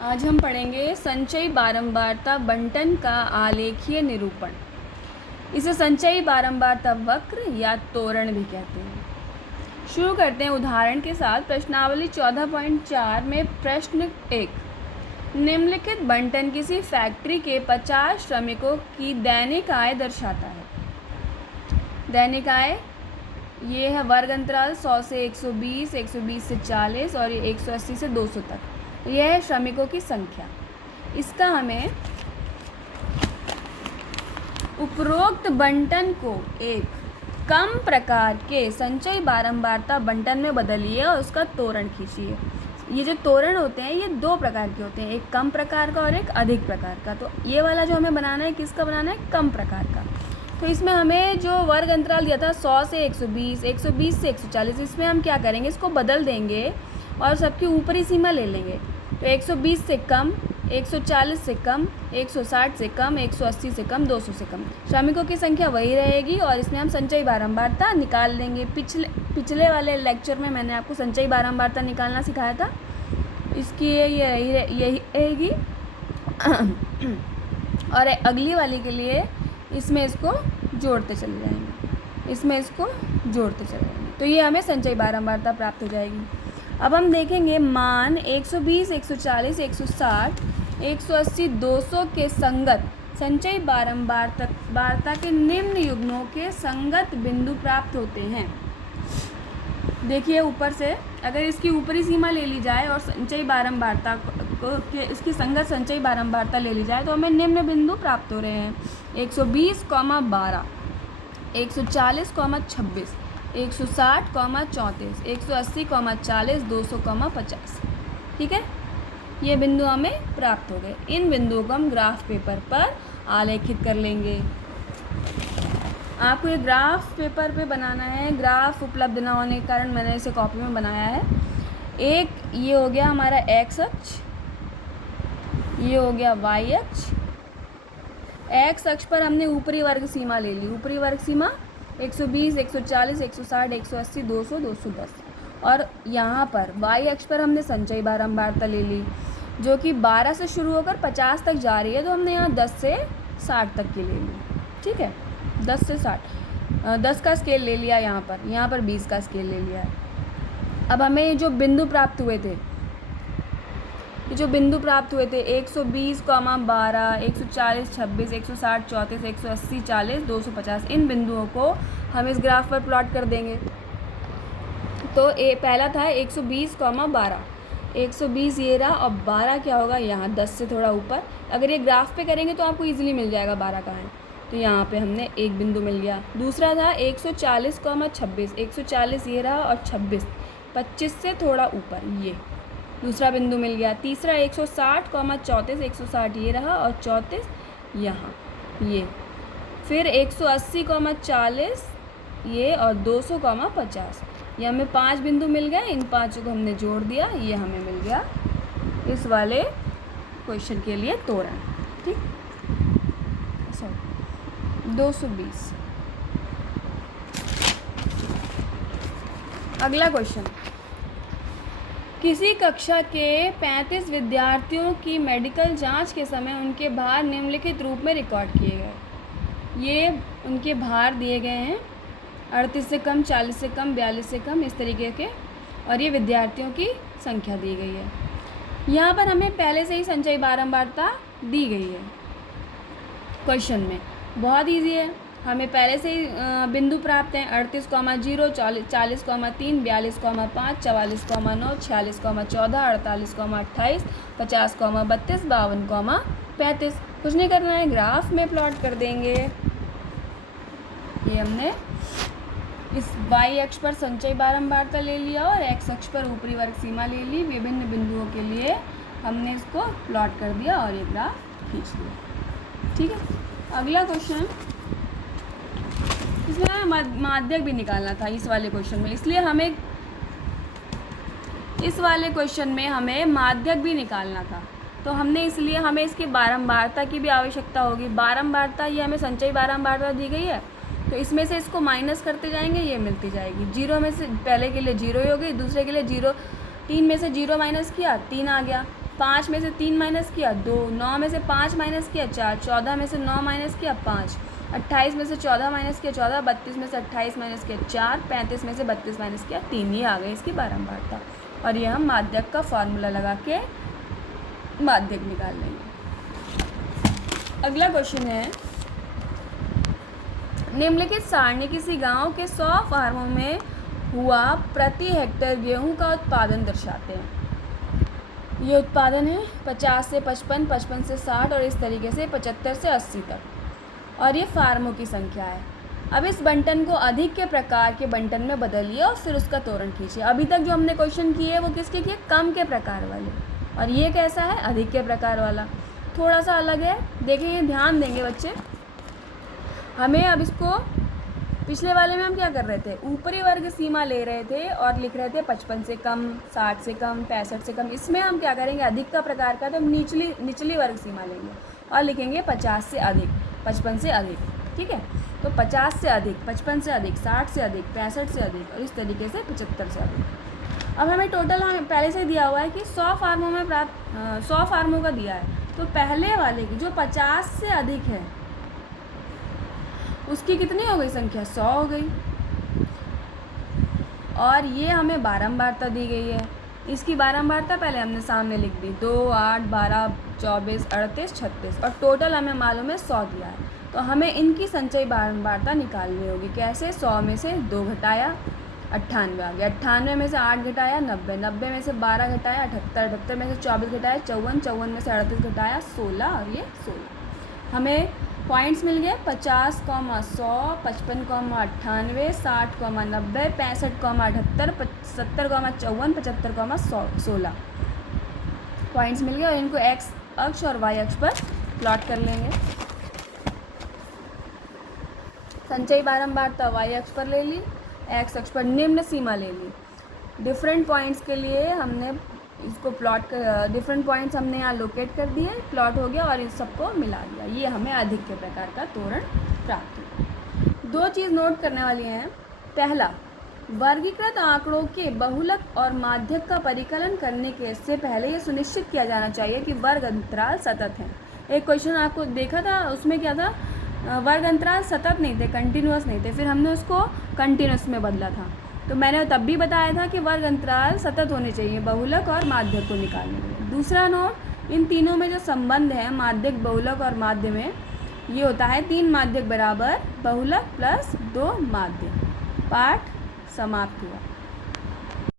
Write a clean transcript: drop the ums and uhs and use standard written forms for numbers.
आज हम पढ़ेंगे संचयी बारंबारता बंटन का आलेखीय निरूपण। इसे संचयी बारंबारता वक्र या तोरण भी कहते हैं। शुरू करते हैं उदाहरण के साथ। प्रश्नावली 14.4 में प्रश्न 1, निम्नलिखित बंटन किसी फैक्ट्री के 50 श्रमिकों की दैनिक आय दर्शाता है। दैनिक आय ये है वर्ग अंतराल 100 से 120, 120 से 40 और 180 से 200 तक। यह है श्रमिकों की संख्या। इसका हमें उपरोक्त बंटन को एक कम प्रकार के संचयी बारंबारता बंटन में बदलिए और उसका तोरण खींचिए। ये जो तोरण होते हैं ये दो प्रकार के होते हैं, एक कम प्रकार का और एक अधिक प्रकार का। तो ये वाला जो हमें बनाना है किसका बनाना है? कम प्रकार का। तो इसमें हमें जो वर्ग अंतराल दिया था 100 से 120, 120 से 140, इसमें हम क्या करेंगे? इसको बदल देंगे और सबकी ऊपरी सीमा ले लेंगे। तो 120 से कम, 140 से कम, 160 से कम, 180 से कम, 200 से कम। श्रमिकों की संख्या वही रहेगी और इसमें हम संचयी बारंबारता निकाल लेंगे। पिछले वाले लेक्चर में मैंने आपको संचयी बारंबारता निकालना सिखाया था। इसकी यही रहेगी और अगली वाली के लिए इसमें इसको जोड़ते चले जाएंगे, इसमें इसको जोड़ते चले जाएंगे। तो ये हमें संचयी बारंबारता प्राप्त हो जाएगी। अब हम देखेंगे मान 120, 140, 160, 180, 200 के संगत संचयी बारंबारता के निम्न युग्मों के संगत बिंदु प्राप्त होते हैं। देखिए ऊपर से अगर इसकी ऊपरी सीमा ले ली जाए और संचयी बारंबारता को इसकी संगत संचयी बारंबारता ले ली जाए तो हमें निम्न बिंदु प्राप्त हो रहे हैं। 120, 12, 140, 26, 160, 34, 180, 40, 200, 50। ठीक है, ये बिंदु हमें प्राप्त हो गए। इन बिंदुओं को हम ग्राफ पेपर पर आलेखित कर लेंगे। आपको ये ग्राफ पेपर पे बनाना है। ग्राफ उपलब्ध ना होने के कारण मैंने इसे कॉपी में बनाया है। एक ये हो गया हमारा एक्स अक्ष, ये हो गया वाई अक्ष। एक्स अक्ष पर हमने ऊपरी वर्ग सीमा ले ली। ऊपरी वर्ग सीमा 120, 140, 160, 180, 200, 210। और यहाँ पर वाई अक्ष पर हमने संचयी बारंबारता ले ली जो कि 12 से शुरू होकर 50 तक जा रही है। तो हमने यहाँ 10 से 60 तक की ले ली। ठीक है, 10 से 60, 10 का स्केल ले लिया यहाँ पर 20 का स्केल ले लिया है। अब हमें जो बिंदु प्राप्त हुए थे 120, 12, 140, 26, 160, 34, 180, 40, 250, इन बिंदुओं को हम इस ग्राफ पर प्लॉट कर देंगे। तो पहला था 120, 12, 120 ये रहा और 12 क्या होगा यहाँ 10 से थोड़ा ऊपर। अगर ये ग्राफ पे करेंगे तो आपको इजीली मिल जाएगा 12 कहाँ है। तो यहाँ पे हमने एक बिंदु मिल गया। दूसरा था 140, 26, 140 ये रहा और 26, 25 से थोड़ा ऊपर, ये दूसरा बिंदु मिल गया। तीसरा 160, 34, 160 ये रहा और 34 यहाँ ये। फिर 180, 40 ये और 200, 50, ये हमें 5 बिंदु मिल गए। इन 5 को हमने जोड़ दिया, ये हमें मिल गया इस वाले क्वेश्चन के लिए तोरण। ठीक, 220। अगला क्वेश्चन, किसी कक्षा के 35 विद्यार्थियों की मेडिकल जांच के समय उनके भार निम्नलिखित रूप में रिकॉर्ड किए गए। ये उनके भार दिए गए हैं 38 से कम, 40 से कम, 42 से कम, इस तरीके के, और ये विद्यार्थियों की संख्या दी गई है। यहाँ पर हमें पहले से ही संचयी बारंबारता दी गई है क्वेश्चन में। बहुत ईजी है, हमें पहले से ही बिंदु प्राप्त हैं 38, 0, 40, 3, 42, 5, 44, 9, 46, 14, 48, 28, 50, 32, 52, 35। कुछ नहीं करना है, ग्राफ में प्लॉट कर देंगे। ये हमने इस y अक्ष पर संचयी बारंबारता ले लिया और x अक्ष पर ऊपरी वर्ग सीमा ले ली। विभिन्न बिंदुओं के लिए हमने इसको प्लॉट कर दिया और ये ग्राफ खींच लिया। ठीक है, अगला क्वेश्चन, इसमें हमें माध्यक भी निकालना था इस वाले क्वेश्चन में, इसलिए हमें इस वाले क्वेश्चन में हमें माध्यक भी निकालना था। तो हमने इसलिए हमें इसकी बारंबारता की भी आवश्यकता होगी। बारंबारता ये हमें संचयी बारंबारता दी गई है, तो इसमें से इसको माइनस करते जाएंगे, ये मिलती जाएगी। 0 में से पहले के लिए 0 ही हो गई, दूसरे के लिए 0, 3 में से 0 माइनस किया 3 आ गया। 5 में से 3 माइनस किया 2, 9 में से 5 माइनस किया 4, 14 में से 9 माइनस किया 5, 28 में से 14 माइनस किया 14, 32 में से 28 माइनस किया 4, 35 में से 32 माइनस किया 3। ये आ गई इसकी बारंबारता। और ये हम माध्यक का फॉर्मूला लगा के माध्यक निकाल लेंगे। अगला क्वेश्चन है, निम्नलिखित सारणी किसी गांव के 100 फार्मों में हुआ प्रति हेक्टेयर गेहूं का उत्पादन दर्शाते हैं। ये उत्पादन है 50 से 55, 55 से 60 और इस तरीके से 75 से 80 तक, और ये फार्मों की संख्या है। अब इस बंटन को अधिक के प्रकार के बंटन में बदलिए और फिर उसका त्वरण खींचिए। अभी तक जो हमने क्वेश्चन किए वो किसके किए? कम के प्रकार वाले, और ये कैसा है? अधिक के प्रकार वाला, थोड़ा सा अलग है। देखेंगे, ध्यान देंगे बच्चे। हमें अब इसको, पिछले वाले में हम क्या कर रहे थे? ऊपरी वर्ग सीमा ले रहे थे और लिख रहे थे 55 से कम, 60 से कम, 65 से कम। इसमें हम क्या करेंगे? अधिक का प्रकार का, तो हम निचली वर्ग सीमा लेंगे और लिखेंगे 50 से अधिक, 55 से अधिक। ठीक है, तो 50 से अधिक, 55 से अधिक, 60 से अधिक, 65 से अधिक और इस तरीके से 75 से अधिक। अब हमें टोटल हमें पहले से दिया हुआ है कि 100 फार्मों में 100 फार्मों का दिया है, तो पहले वाले की जो 50 से अधिक है उसकी कितनी हो गई संख्या? 100 हो गई। और ये हमें बारंबारता दी गई है, इसकी बारंबारता पहले हमने सामने लिख दी, 2, 8, 12, 24, 38, 36 और टोटल हमें मालूम है 100 दिया है। तो हमें इनकी संचयी बारंबारता निकालनी होगी। कैसे? 100 में से 2 घटाया 98 आ गया, 98 में से 8 घटाया 90, 90 में से 12 घटाया 78, 78 में से 24 घटाया 54, 54 में से 38 घटाया 16 और ये 16। हमें पॉइंट्स मिल गए 50, 100, 55, 98, 60, 90, 65, 78, 70, 54, 75, 16 पॉइंट्स मिल गए। और इनको एक्स अक्ष और वाई अक्ष पर प्लॉट कर लेंगे। संचयी बारंबारता वाई अक्ष पर ले ली, एक्स अक्ष पर निम्न सीमा ले ली। डिफरेंट पॉइंट्स के लिए हमने इसको प्लॉट कर, डिफरेंट पॉइंट्स हमने यहाँ लोकेट कर दिए, प्लॉट हो गया और इन सबको मिला दिया। ये हमें अधिक के प्रकार का त्वरण प्राप्त हुआ। 2 चीज़ नोट करने वाली हैं। पहला, वर्गीकृत आंकड़ों के बहुलक और माध्यक का परिकलन करने के से पहले ये सुनिश्चित किया जाना चाहिए कि वर्ग अंतराल सतत हैं। एक क्वेश्चन आपको देखा था, उसमें क्या था? वर्ग अंतराल सतत नहीं थे, कंटिन्यूअस नहीं थे, फिर हमने उसको कंटिन्यूअस में बदला था। तो मैंने तब भी बताया था कि वर्ग अंतराल सतत होने चाहिए बहुलक और माध्यक को निकालने के लिए। दूसरा नोट, इन तीनों में जो संबंध है माध्यक, बहुलक और माध्य में, ये होता है 3 माध्यक बराबर बहुलक प्लस 2 माध्य। पाठ समाप्त हुआ।